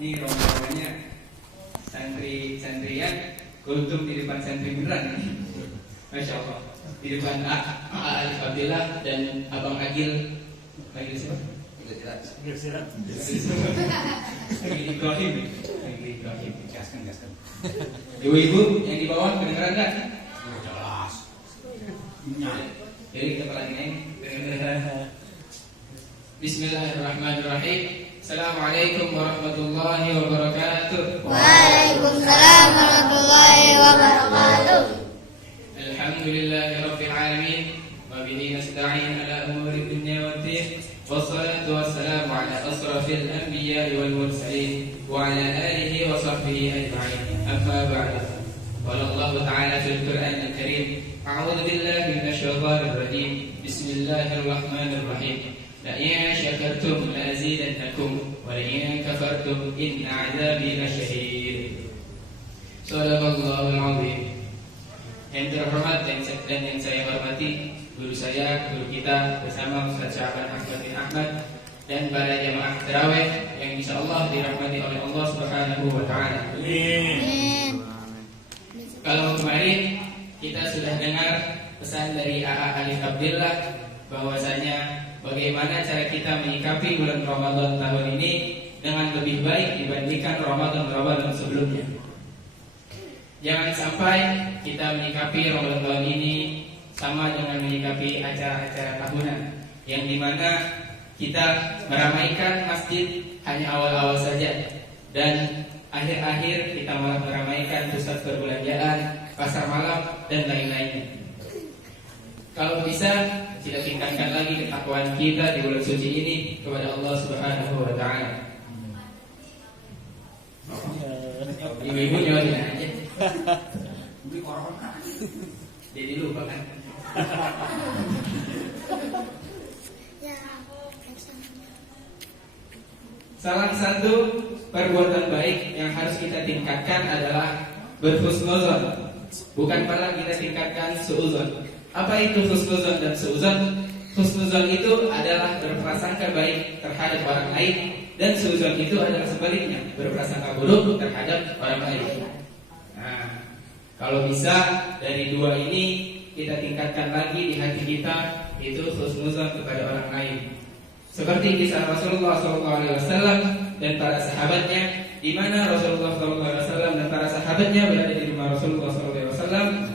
Ini rombongannya santri-santrian kultum di depan santri beneran ini. Masya Allah. Di depan Alif Abdillah dan Abang Agil. Agil siapa? Agil Sirat. Agil Ibrahim. Agil Ibrahim. Gaskan. Ibu-ibu yang di bawah kedengeran nggak? Jelas. Jadi kita pelangi. Bismillahirrahmanirrahim. Assalamualaikum warahmatullahi wabarakatuh. Waalaikumsalam warahmatullahi wabarakatuh. Alhamdulillahi rabbil alamin wa bihi nasta'in ala umuri dunya waddin. Wassalatu wassalamu ala asrafil anbiya'i wal mursalin wa ala alihi wa sahbihi ajma'in. Amma ba'du. Qala Allah ta'ala fil Qur'anil Karim, a'udzu billahi minasy syaithanir rajim. Bismillahirrahmanirrahim. لئن شكرتم لأزيدنكم ولئن كفرتم إن عذابي لشديد. Sadaqallahul azim. Yang terhormat dan yang saya hormati guru saya, guru kita bersama Ustaz Sya'ban Ahmad bin Ahmad dan para jamaah tarawih yang insyaallah dirahmati oleh Allah Subhanahu wa taala. Amin. Kalau kemarin kita sudah dengar pesan dari AA Alif Abdillah bahwasanya bagaimana cara kita menyikapi bulan Ramadan tahun ini dengan lebih baik dibandingkan Ramadan sebelumnya. Jangan sampai kita menyikapi Ramadan tahun ini sama dengan menyikapi acara-acara tahunan yang dimana kita meramaikan masjid hanya awal-awal saja dan akhir-akhir kita malah meramaikan pusat perbelanjaan, pasar malam dan lain-lainnya. Kalau bisa kita tingkatkan lagi ketakwaan kita di bulan suci ini kepada Allah Subhanahu wa taala. Ibu-ibu nyawatin aja. Beli corona. Jadi lupa kan. Salah satu perbuatan baik yang harus kita tingkatkan adalah berhusnuzon. Bukan malah kita tingkatkan suuzon. Apa itu husnuzon dan suuzon? Husnuzon itu adalah berprasangka baik terhadap orang lain, dan suuzon itu adalah sebaliknya, berprasangka buruk terhadap orang lain. Nah, kalau bisa dari dua ini kita tingkatkan lagi di hati kita, itu husnuzon kepada orang lain. Seperti kisah Rasulullah SAW dan para sahabatnya, di mana Rasulullah SAW dan para sahabatnya berada di rumah Rasulullah SAW.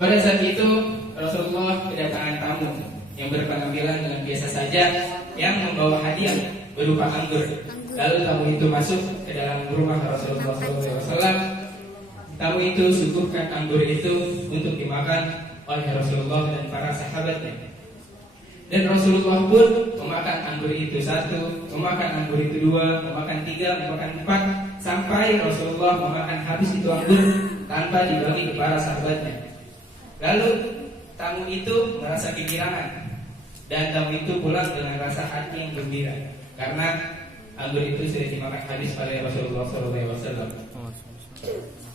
Pada saat itu Rasulullah kedatangan tamu yang berpenampilan dengan biasa saja, yang membawa hadiah berupa anggur. Lalu tamu itu masuk ke dalam rumah Rasulullah SAW. Tamu itu suguhkan anggur itu untuk dimakan oleh Rasulullah dan para sahabatnya. Dan Rasulullah pun memakan anggur itu satu, memakan anggur itu dua, memakan tiga, memakan empat, sampai Rasulullah memakan habis itu anggur tanpa dibagi kepada sahabatnya. Lalu tamu itu merasa kegirangan, dan tamu itu pulang dengan rasa hati yang gembira karena anggur itu sudah dimakan habis oleh Rasulullah SAW.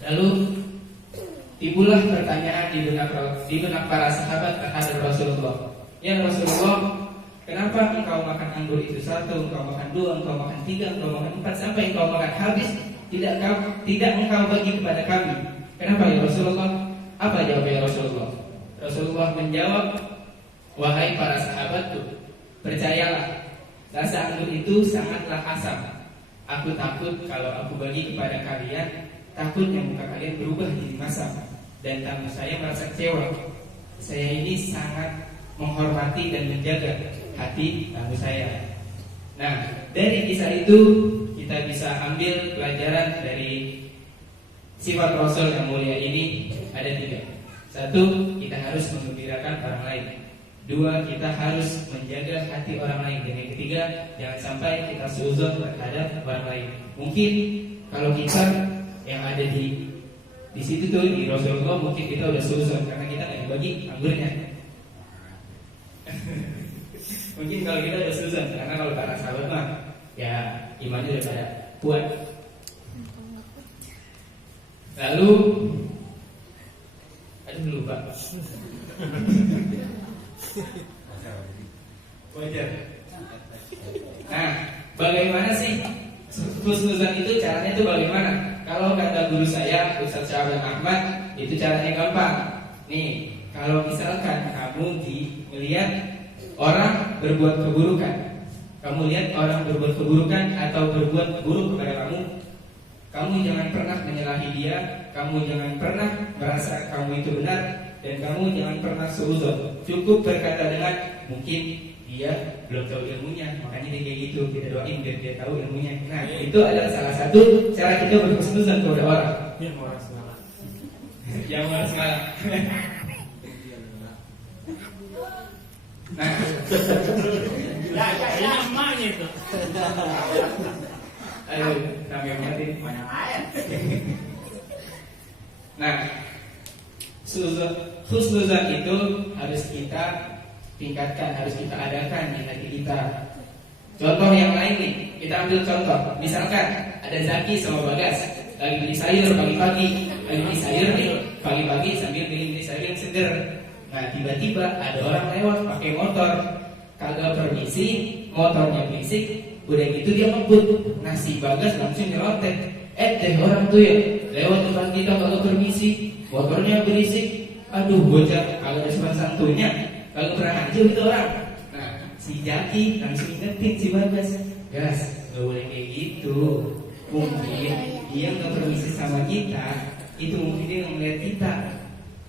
Lalu timbullah pertanyaan di benak para sahabat terhadap Rasulullah. Ya Rasulullah, kenapa engkau makan anggur itu satu, engkau makan dua, engkau makan tiga, engkau makan empat, sampai engkau makan habis tidak engkau bagi kepada kami? Kenapa ya Rasulullah? Apa jawabnya Rasulullah? Rasulullah menjawab, wahai para sahabatku, percayalah, rasa anggur itu sangatlah asam. Aku takut kalau aku bagi kepada kalian, takutnya muka kalian berubah jadi masam, dan tamu saya merasa kecewa. Saya ini sangat menghormati dan menjaga hati tamu saya. Nah, dari kisah itu kita bisa ambil pelajaran dari sifat Rasul yang mulia ini. Ada tiga. Satu, kita harus menggembirakan orang lain. Dua, kita harus menjaga hati orang lain. Dan yang ketiga, jangan sampai kita suuzon terhadap orang lain. Mungkin kalau kita yang ada di situ tuh di Rasulullah, mungkin kita udah suuzon karena kita nggak dibagi anggurnya. Mungkin kalau kita udah suuzon karena kalau para sahabat mah ya imannya udah pada kuat. Lalu lupa. Wajar. Nah, bagaimana sih husnuzan itu? Caranya itu bagaimana? Kalau kata guru saya Ustaz Syahban Ahmad, itu caranya gampang. Nih, kalau misalkan kamu melihat orang berbuat keburukan, kamu lihat orang berbuat keburukan atau berbuat buruk kepada kamu jangan pernah menyalahi dia, kamu jangan pernah merasa kamu itu benar, dan kamu jangan pernah seuzon. Cukup berkata dengan mungkin dia belum tahu ilmunya, makanya dia kayak gitu. Kita doain biar dia tahu ilmunya. Nah, itu adalah salah satu cara kita berhusnuzan kepada orang. Yang orang salah. Yang orang salah. Nah, ini emaknya itu. aduh, sampai mati. Nah, husnuzan itu harus kita tingkatkan, harus kita adakan di hati kita. Contoh yang lain nih, kita ambil contoh. Misalkan ada Zaki sama Bagas lagi beli sayur pagi-pagi, lagi beli sayur nih pagi-pagi sambil beli sayur yang seger. Nah, tiba-tiba ada orang lewat pakai motor, kagak permisi, motornya berisik, udah gitu dia ngebut. Nah, si Bagas langsung nyelontek. Deh orang tuh ya lewat depan kita kagak permisi, motornya berisik. Aduh, bocah kagak ada sopan santunnya, kagak pernah aja gitu orang. Nah, si Jaki langsung ingetin si Bagas, Gas, gak boleh kayak gitu. Mungkin dia nggak permisi sama kita, itu mungkin dia ngeliat kita.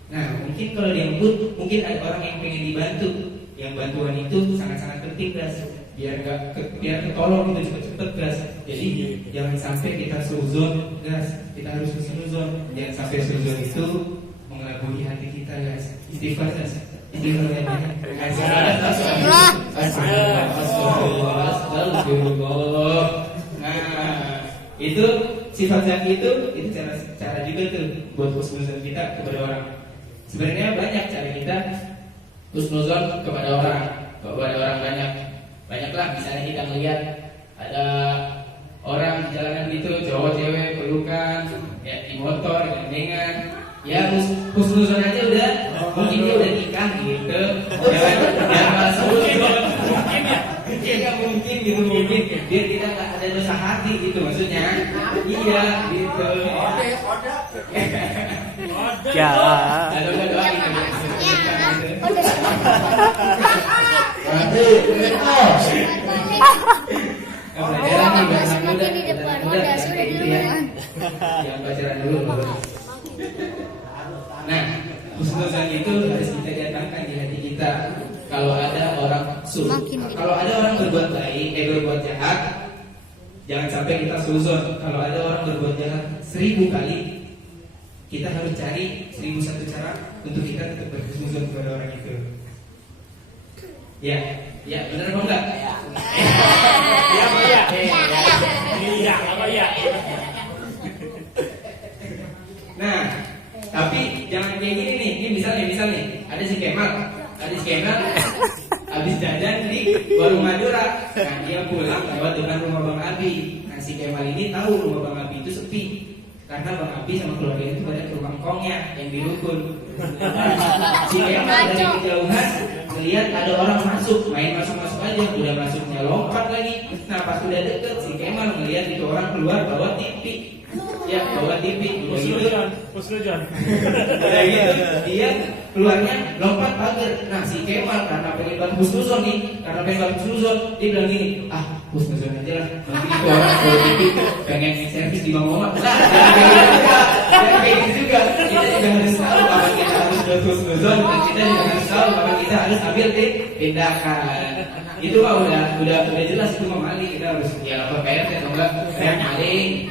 Nah, mungkin kalau dia ngebut, mungkin ada orang yang pengen dibantu. Yang bantuan itu sangat-sangat penting, Gas. Biar ketolong gitu cepet-cepet, Gas. Jadi jangan sampai kita seuzon, Gas. Kita harus seuzon. Jangan sampai seuzon itu mengelabui hati kita, Gas. Istighfar, Gas. Istighfar ya. Astagfirullah. Nah, itu sifat Zaki itu cara juga tuh buat husnuzon kita kepada orang. Sebenarnya banyak cara kita husnuzon kepada orang banyaklah. Misalnya kita melihat ada orang di jalanan gitu, cowok cewek pelukan ya di motor gandengan, ya husnuzon aja udah, mungkin dia udah nikah gitu. Jangan malah seuzon. Mungkin dia tidak ada dosa hati gitu maksudnya. Iya gitu. Ya. Kalau nggak doain aja. Pelajaran nih buat anak muda. Di depan udah sudah di rumah. Jangan pacaran dulu. Nah, husnuzan itu harus kita datangkan di hati kita. Kalau ada orang kalau ada orang berbuat baik, berbuat jahat, jangan sampai kita suzon. Kalau ada orang berbuat jahat 1000 kali, kita harus cari 1001 cara untuk kita tetap berhusnuzon kepada orang itu. Ya, benar apa enggak? Iya. Nah, tapi jangan kayak gini nih. Ini misalnya ada si Kemal habis jajan di warung Madura. Nah, dia pulang lewat depan rumah Bang Abi. Nah, si Kemal ini tahu rumah Bang Abi itu sepi karena Bang Abi sama keluarganya itu banyak rumah kongnya yang di rukun. Si Kemal dari kejauhan melihat ada orang main masuk aja, udah masuknya lompat lagi. Nah, pas udah deket si Kemal melihat itu orang keluar bawa TV. Ya, bawa TV. Husnuzon. Udah gitu, dia keluarnya lompat pagar. Nah, si Kemal karena pengen bantu husnuzon nih, dia bilang gini, husnuzon aja lah. Nanti itu orang bawa TV pengen servis di Bang Omar. Jangan kayak gitu juga. Kita juga harus tahu kapan kita harus berhusnuzon, dan kita juga harus tahu kapan kita harus ambil tindakan. Itu mah udah jelas, itu mah maling. Kita harus ya lapor PRT atau enggak kayak maling.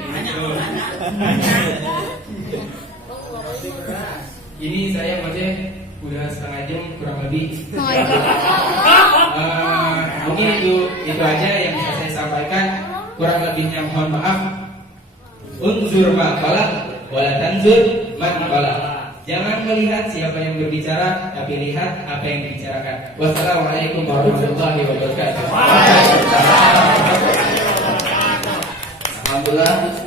Ini saya baca udah setengah jam kurang lebih. Mungkin itu aja yang bisa saya sampaikan. Kurang lebihnya mohon maaf. Unzur ma'qala wala tanzur man qala. Jangan melihat siapa yang berbicara, tapi lihat apa yang dibicarakan. Wassalamualaikum warahmatullahi wabarakatuh. Alhamdulillah.